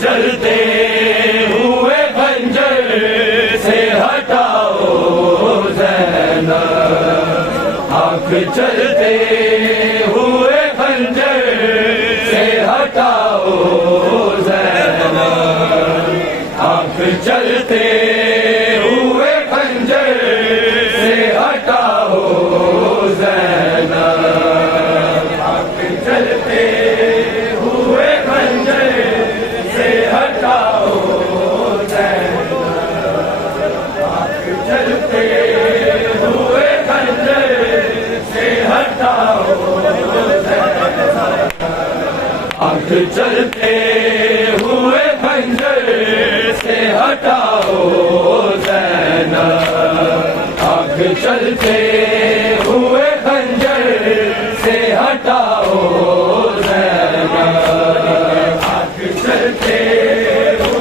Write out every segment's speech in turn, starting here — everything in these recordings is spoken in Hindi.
चलते हुए खंजर से हटाओ ज़ैनब, आँख चलते हुए खंजर से हटाओ ज़ैनब, आँख चलते हुए खंजर से हटाओ ज़ैनब, आँख चलते हुए खंजर से हटाओ ज़ैनब, आँख चलते हुए खंजर से हटाओ ज़ैनब, आँख चलते हुए खंजर से हटाओ ज़ैनब, आँख चलते हुए खंजर से हटाओ ज़ैनब, आँख चलते हुए खंजर से हटाओ ज़ैनब, आँख चलते हुए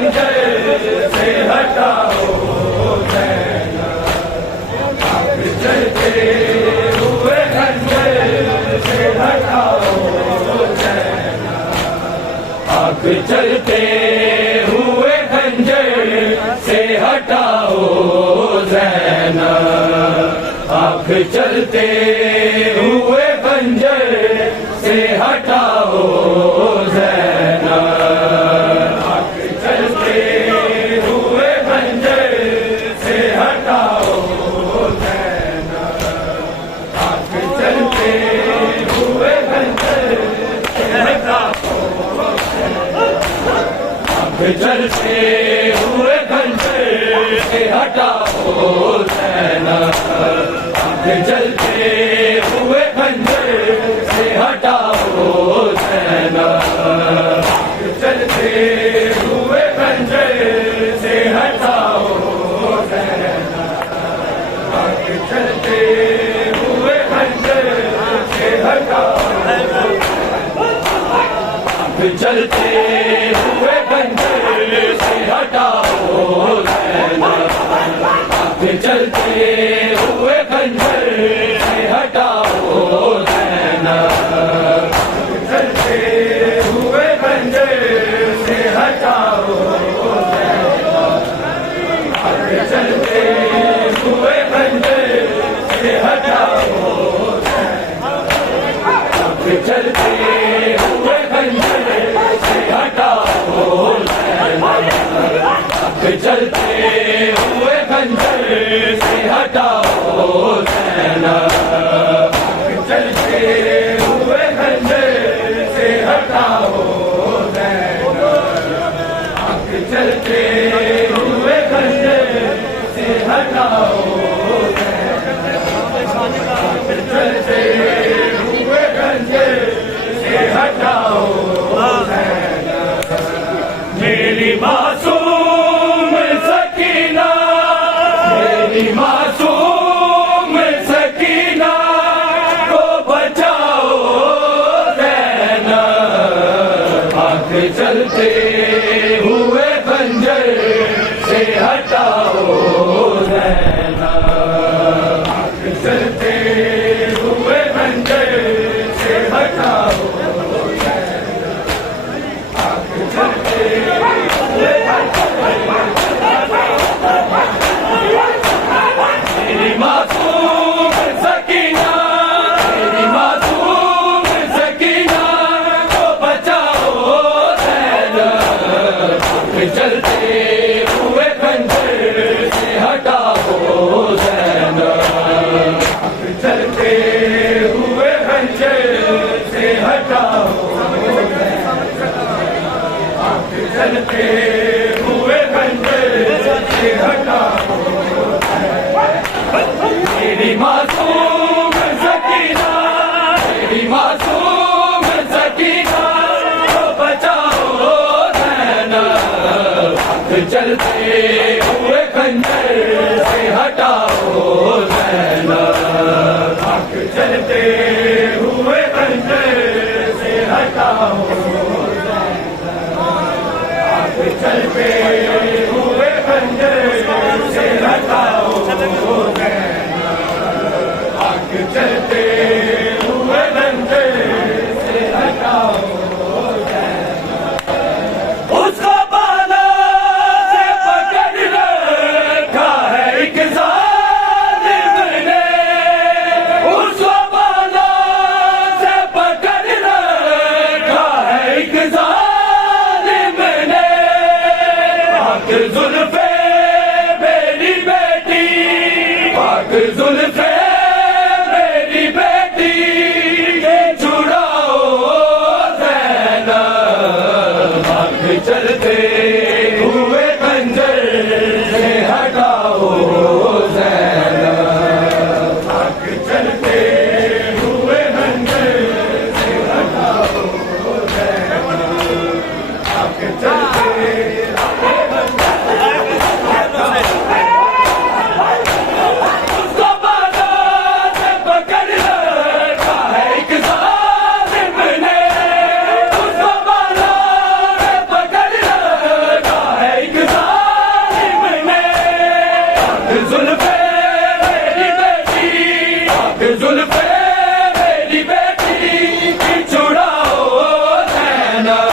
खंजर से हटाओ ज़ैनब, आँख चलते हुए खंजर से हटाओ ज़ैनब, आँख चलते हुए खंजर से हटाओ ज़ैनब, आँख चलते हुए खंजर से हटाओ ज़ैनब, आँख चलते हुए खंजर से हटाओ, आँख चलते हुए खंजर से हटाओ ज़ैनब, आँख चलते हुए खंजर से हटाओ ज़ैनब, आँख चलते हुए खंजर से हटाओ ज़ैनब, आँख चलते हुए खंजर से हटाओ, आँख चलते हुए खंजर से हटाओ ज़ैनब, आँख चलते हुए खंजर से हटाओ ज़ैनब, चलते हुए खंजर से हटाओ ज़ैनब, आँख चलते हुए खंजर से हटाओ ज़ैनब, आँख चलते हुए खंजर से हटाओ ज़ैनब, आँख चलते हुए खंजर से हटाओ ज़ैनब, आँख चलते हुए खंजर से हटाओ ज़ैनब, आँख चलते हुए खंजर से हटाओ ज़ैनब, आँख चलते हुए खंजर से हटाओ ज़ैनब, मेरी मासूम सकीना, मेरी मासूम सकीना को बचाओ ज़ैनब, आँख चलते हुए खंजर से हटाओ ज़ैनब, आँख चलते हुए खंजर से हटाओ ज़ैनब, आँख चलते हुए मेरी मासूम सकीना, मेरी मासूम सकीना को बचाओ ज़ैनब, आँख चलते हुए खंजर से हटाओ ज़ैनब, आँख चलते हुए खंजर से हटाओ ज़ैनब, आँख चलते हुए खंजर से हटाओ, मेरी मासूम सकीना, मेरी मासूम सकीना को बचाओ ज़ैनब, आँख चलते हुए खंजर से हटाओ ज़ैनब, आँख चलते हुए खंजर से हटाओ ज़ैनब, आँख चलते हुए खंजर से हटाओ नैना, आग चलते हुए खंजर से हटाओ नैना। उसको बालों से पकड़ रखा है एक जालिम ने, उसको बालों से पकड़ रखा है एक जालिम ने। पाक जुल्फे मेरी बेटी, पाक जुल्फे मेरी बेटी के छुड़ाओ ज़ैनब, आग चलते हुए खंजर से हटाओ ज़ैनब, आग चलते हुए खंजर से हटाओ ज़ैनब, आग चलते उसको बालों से पकड़ रखा है एक जालिम ने, उसको बालों से पकड़ रखा है एक जालिम ने। पाक जुल्फे मेरी बेटी, पाक जुल्फे मेरी बेटी की छुड़ाओ ज़ैनब,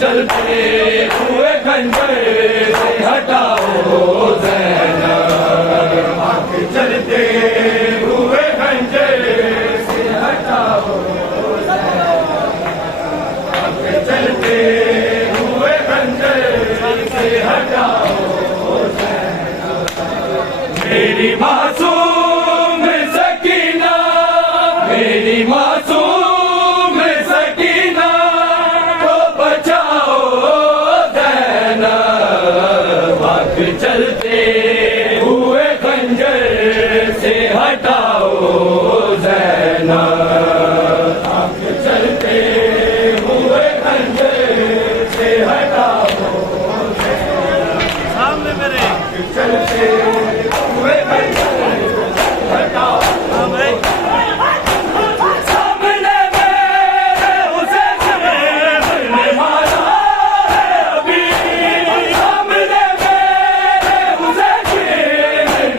चलते हुए खंजर से हटाओ ज़ैनब, आग चलते हुए खंजर से हटाओ ज़ैनब, आग चलते हुए खंजर से हटाओ ज़ैनब। मेरी मासूम सकीना, मेरी मासूम सकीना को बचाओ ज़ैनब, आग चलते हुए खंजर से हटाओ ज़ैनब, आग चलते हुए खंजर से हटाओ सामने मेरे ज़ैनब, चलते हुए खंजर से हटाओ। हाँ भाई सामने मेरे उसे ने मारा है अभी, सामने मेरे उसे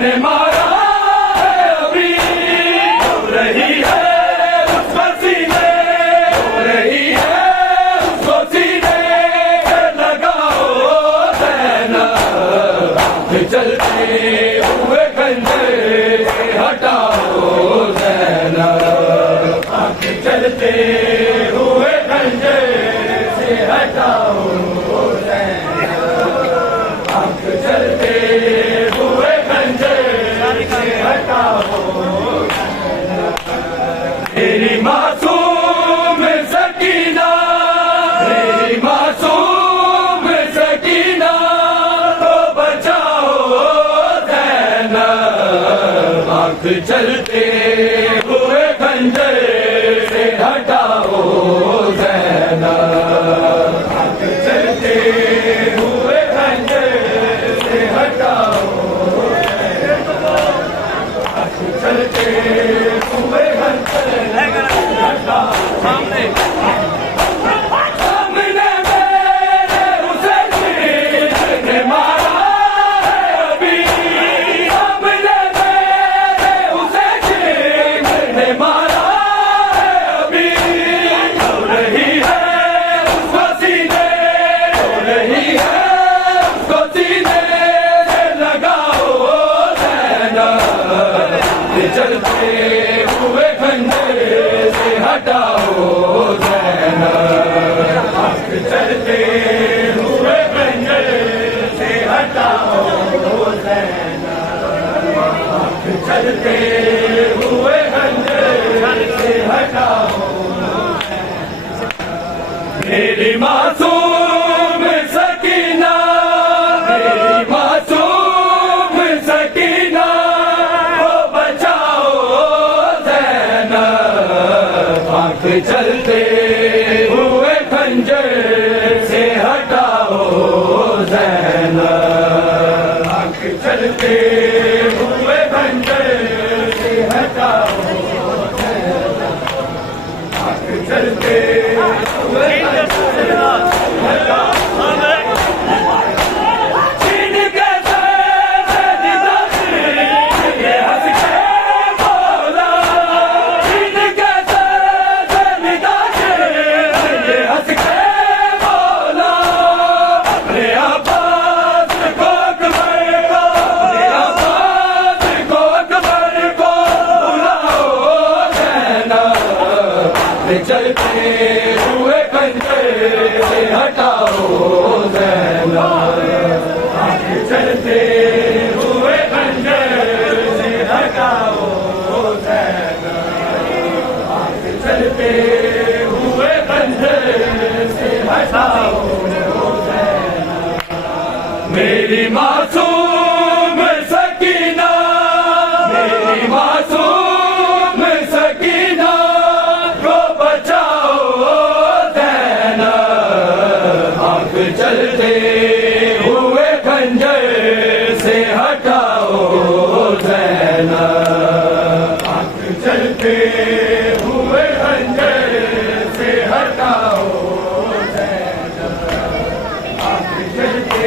ने मारा है अभी। हो रही है उसको सीने, हो रही है उसको सीने से लगाओ ज़ैनब, चलते हुए खंजर से हटाओ ज़ैनब, आग चलते हुए खंजर से हटाओ ज़ैनब, आग चलते हुए खंजर से हटाओ ज़ैनब। मेरी मासूम सकीना, मेरी मासूम सकीना को बचाओ ज़ैनब, आग चलते हुए खंजर से हटाओ ज़ैनब, आग चलते हुए खंजर से हटाओ ज़ैनब, आग चलते हुए खंजर से हटाओ। सामने सामने मेरे उसे ने मारा है अभी, सामने मेरे उसे ने मारा है अभी। हो रही है उसको सीने, हो रही है उसको सीने से लगाओ ज़ैनब, चलते हुए खंजर से हटाओ ज़ैनब, आग चलते हुए खंजर से हटाओ ज़ैनब, आग चलते हुए खंजर से हटाओ। मेरी मासूम सकीना, मेरी मासूम सकीना को बचाओ ज़ैनब, आग चलते हुए खंजर से हटाओ ज़ैनब, आग चलते हुए खंजर से हटाओ ज़ैनब, आग चलते हुए खंजर से हटाओ। चलते हुए खंजर से हटाओ ज़ैनब, आंख चलते हुए खंजर से हटाओ ज़ैनब। मेरी मासूम सकीना, मेरी मासूम सकीना को बचाओ ज़ैनब, आंख चलते हुए खंजर से हटाओ ज़ैनब, आंख चलते हुए खंजर से हटाओ ज़ैनब, आंख चलते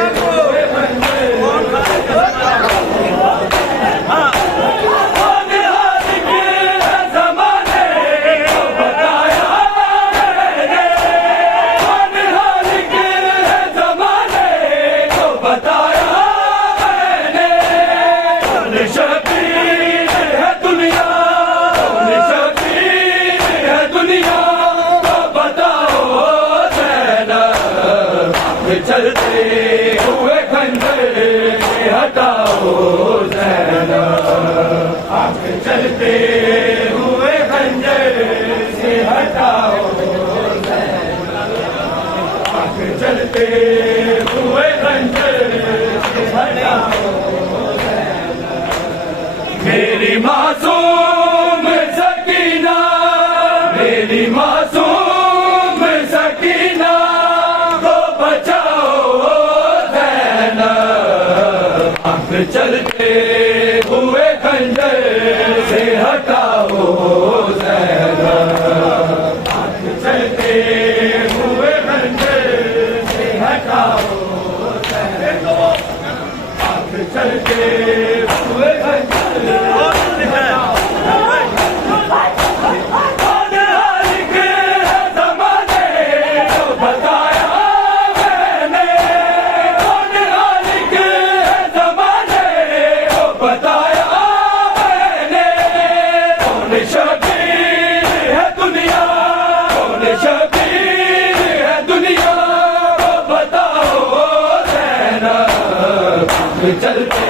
हुए खंजर से हटाओ। चलते हुए खंजर से हटाओ ज़ैनब, आंख चलते हुए खंजर से हटाओ ज़ैनब, आंख चलते हुए खंजर से हटाओ ज़ैनब। मेरी मासूम सकीना, मेरी मासूम सकीना चलते हुए खंजर से हटाओ ज़ैनब, आंख चलते हुए खंजर से हटाओ ज़ैनब, आंख चलते हुए खंजर से हटाओ। चलते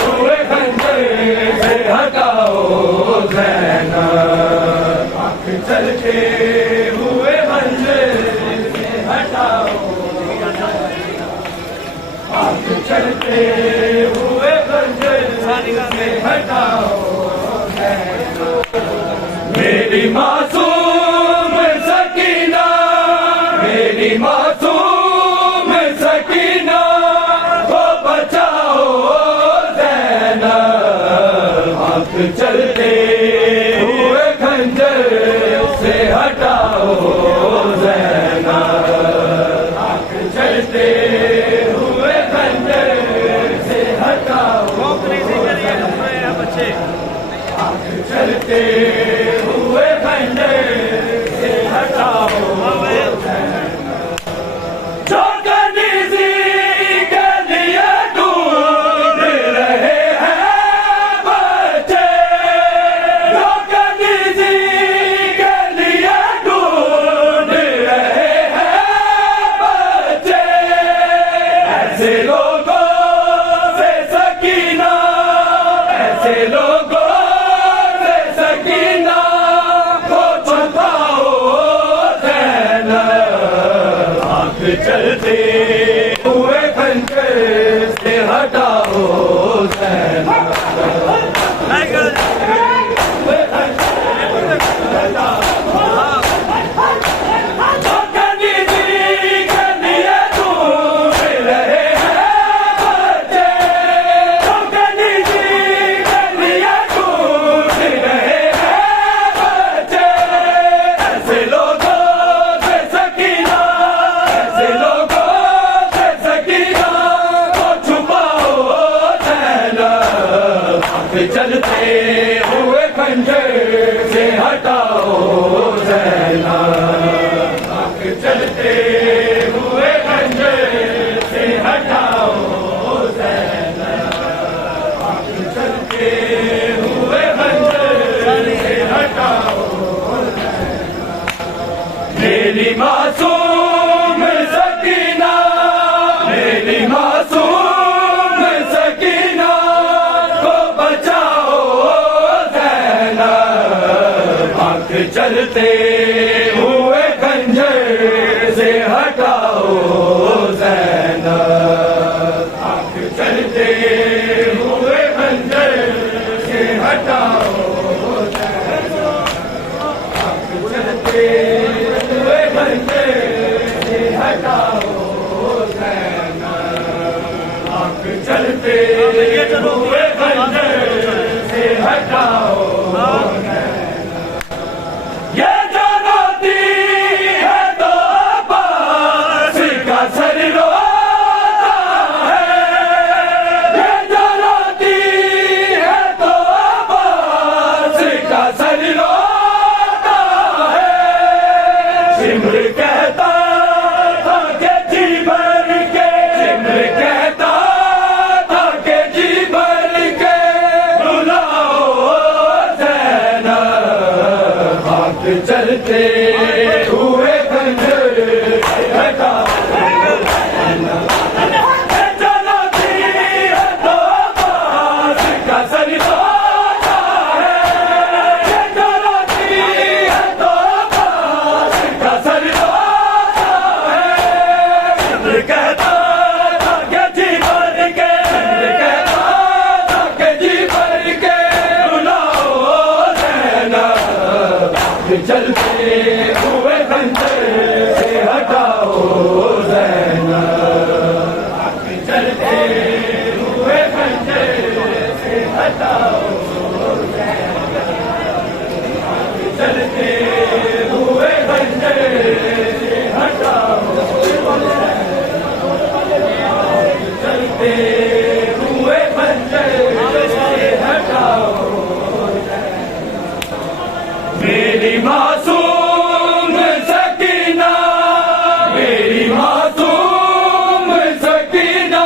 हुए खंजर से हटाओ ज़ैनब, आंख चलते हुए खंजर से हटाओ, आंख चलते हुए खंजर से हटाओ ज़ैनब। मेरी मासूम सकीना, मेरी मासूम सकीना को बचाओ ज़ैनब, आंख चलते हुए खंजर से हटाओ ज़ैनब, आंख चलते हुए खंजर से हटाओ बच्चे, आंख चलते हुए खंजर से हटाओ ज़ैनब। जो कनीज़ी के लिए ढूंढ रहे हैं बच्चे, जो कनीज़ी के लिए ढूंढ रहे हैं बच्चे, ऐसे लोगों से सकीना, ऐसे लोगों से सकीना को छुपाओ ज़ैनब, आंख चलते हुए खंजर से हटाओ ज़ैनब, जो कनीज़ी के लिए ढूंढ रहे हैं बच्चे, जो कनीज़ी के लिए ढूंढ रहे हैं बच्चे, ऐसे लोगों से सकीना, ऐसे लोगों से सकीना को छुपाओ ज़ैनब, आंख चलते हुए खंजर से हटाओ ज़ैनब, आंख चलते हुए खंजर से हटाओ ज़ैनब, आंख चलते हुए खंजर से हटाओ ज़ैनब। मेरी मासूम सकीना, मेरी मासूम चलते हुए खंजर से हटाओ ज़ैनब, आँख चलते हुए खंजर से हटाओ ज़ैनब, आँख चलते हुए खंजर से हटाओ ज़ैनब, आँख चलते हुए खंजर से हटाओ। ये जलाती है तो अब्बास का सर रोता है, ये जलाती है तो अब्बास का सर रोता है। सिमर कहता था कि जी भर के, सिमर कहता था कि जी भर के रुलाओ ज़ैनब, आँख चलते हुए खंजर से हटाओ ज़ैनब, जलाती है तो अब्बास का सर रोता है, ये जलाती है तो अब्बास का सर रोता है। सिमर कहता था कि जी भर के, सिमर कहता था कि जी भर के रुलाओ ज़ैनब, चलते हुए खंजर से हटाओ ज़ैनब, आँख चलते हुए खंजर से हटाओ ज़ैनब, आँख चलते हुए खंजर से हटाओ ज़ैनब, चलते हुए खंजर से हटाओ। मेरी मासूम सकीना, मेरी मासूम सकीना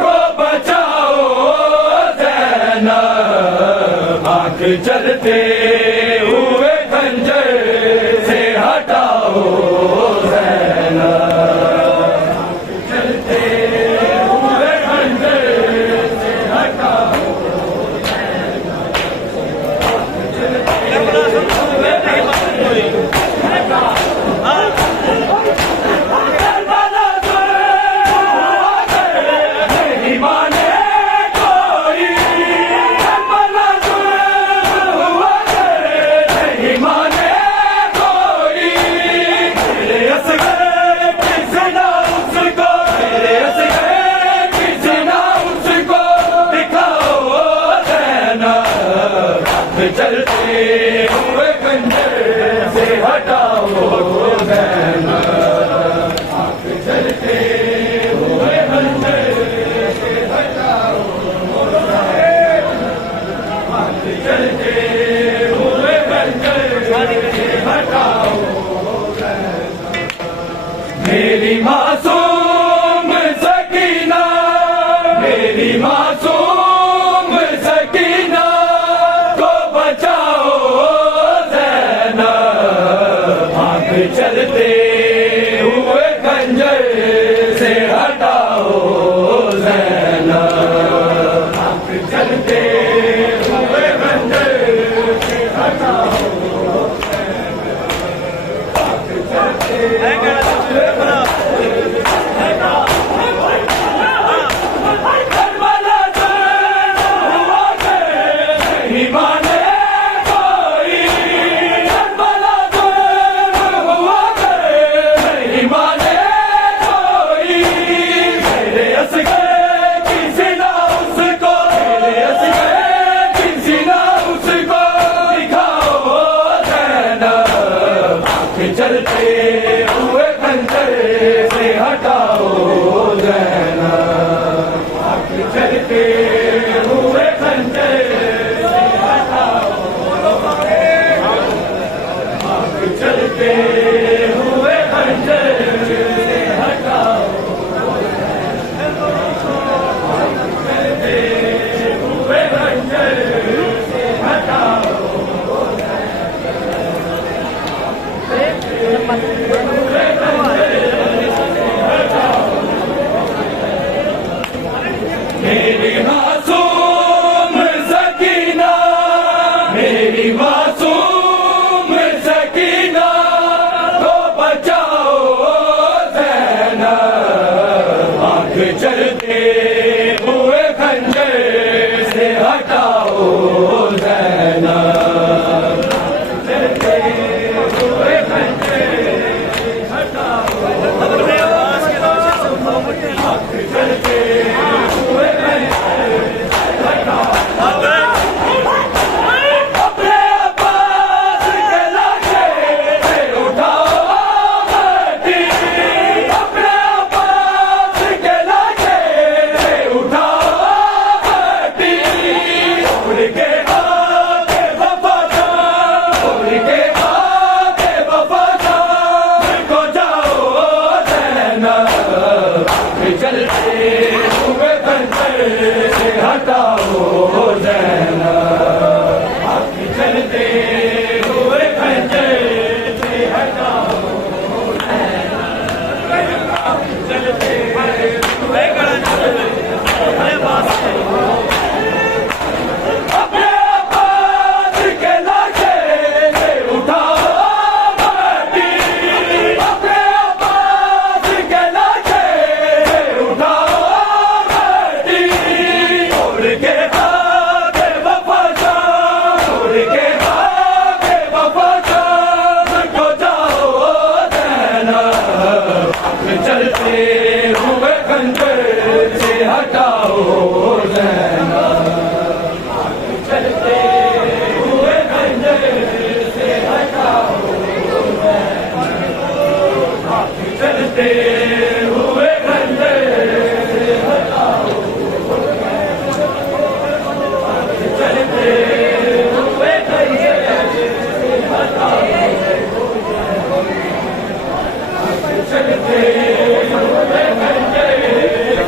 को बचाओ ज़ैनब, आँख चलते हुए खंजर से हटाओ ज़ैनब, आँख चलते हुए खंजर से हटाओ नहीं माने कोई, करबला हुआ करे चलते हुए खंजर से हटाओ ज़ैनब, चलते हुए खंजर से हटाओ, चलते हुए खंजर से हटाओ। अपने अब्बास के लाशे से उठाओ माटी, अपने अब्बास के लाशे से उठाओ माटी, उनके आगे वफादार, उनके आगे वफादार को जाओ ज़ैनब, चलते हुए खंजर से हटाओ ज़ैनब, चलते हुए खंजर से हटाओ ज़ैनब, चलते हुए अपने अब्बास के लाशे से उठाओ माटी, अपने अब्बास के लाशे से उठाओ माटी, उनके आगे वफादार, उनके आगे वफादार को जाओ ज़ैनब, चलते हुए खंजर से हटाओ ज़ैनब, चलते हुए खंजर से हटाओ ज़ैनब, चलते हुए खंजर से हटाओ, चलते हुए खंजर से हटाओ, चलते हुए खंजर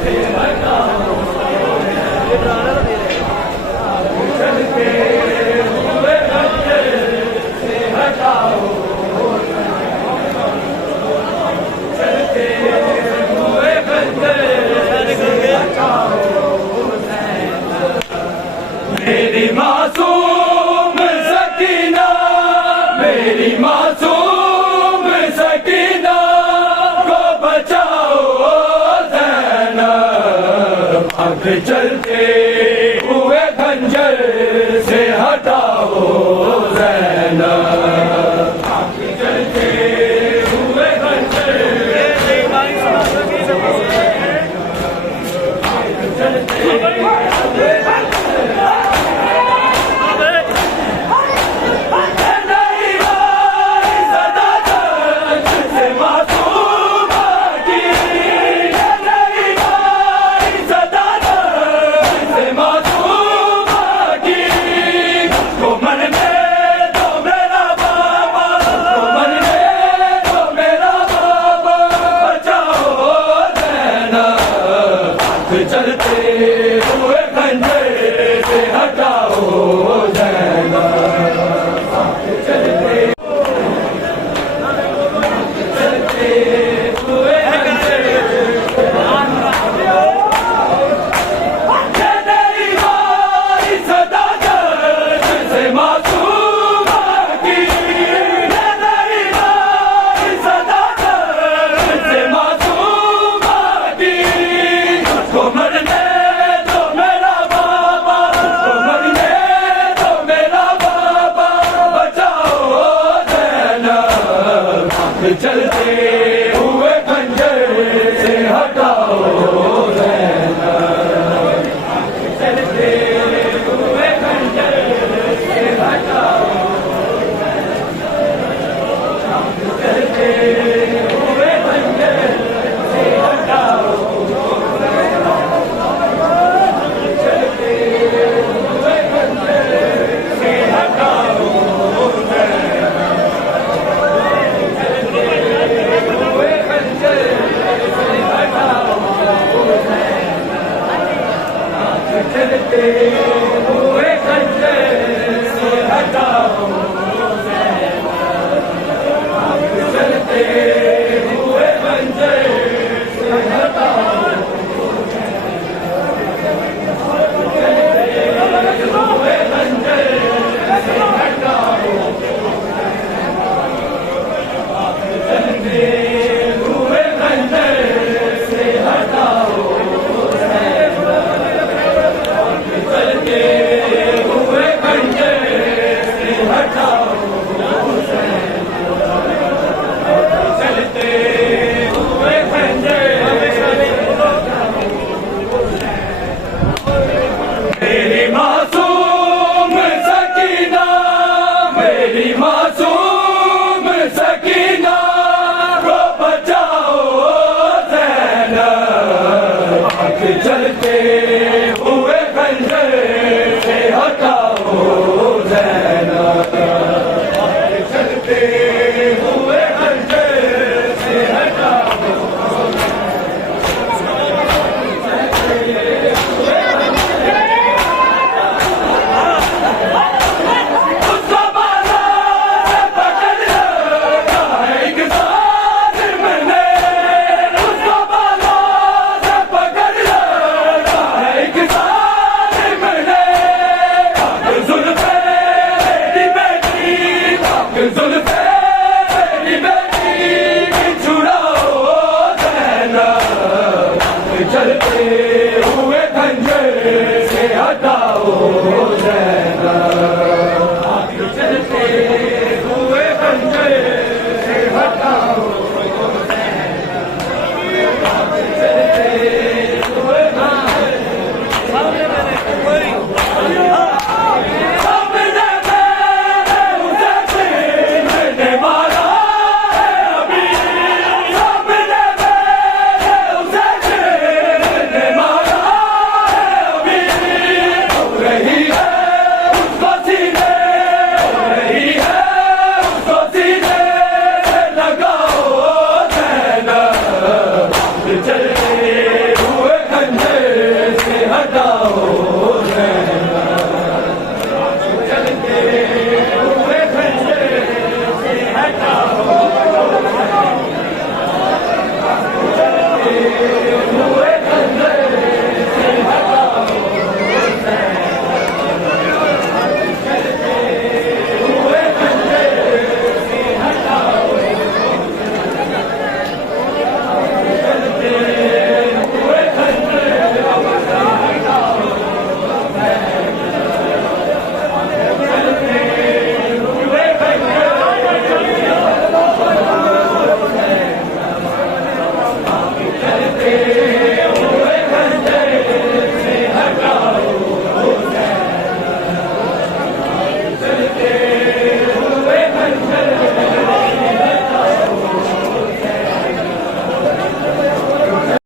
से हटाओ, चलते हुए खंजर से हटाओ, चलते हुए खंजर से हटाओ। मेरी मासूम सकीना, मेरी मासूम सकीना को बचाओ ज़ैनब, आग चलते हुए खंजर से हटाओ ज़ैनब, आग चलते हुए खंजर से हटाओ, चलते चलते हुए खंजर से हटाओ ज़ैनब, चलते हुए खंजर से हटाओ, ये मेरी मारी सदा दर्द से मासूम की, ये मेरी मारी सदा दर्द से मासूम की, को मरने दो मेरा बाबा, को मरने दो मेरा बाबा, बचाओ ज़ैनब, चलते हुए खंजर से हटाओ ज़ैनब, चलते हुए खंजर से हटाओ, चलते हुए खंजर से हटाओ, चलते हुए खंजर से हटाओ चलते हुए खंजर से हटाओ, चलते हुए खंजर से हटाओ, चलते हुए खंजर से हटाओ, चलते हुए खंजर से हटाओ। चलते हुए खंजर से हटाओ ज़ैनब, चलते हुए खंजर से हटाओ। चलते हुए खंजर से हटाओ ज़ैनब, चलते हुए खंजर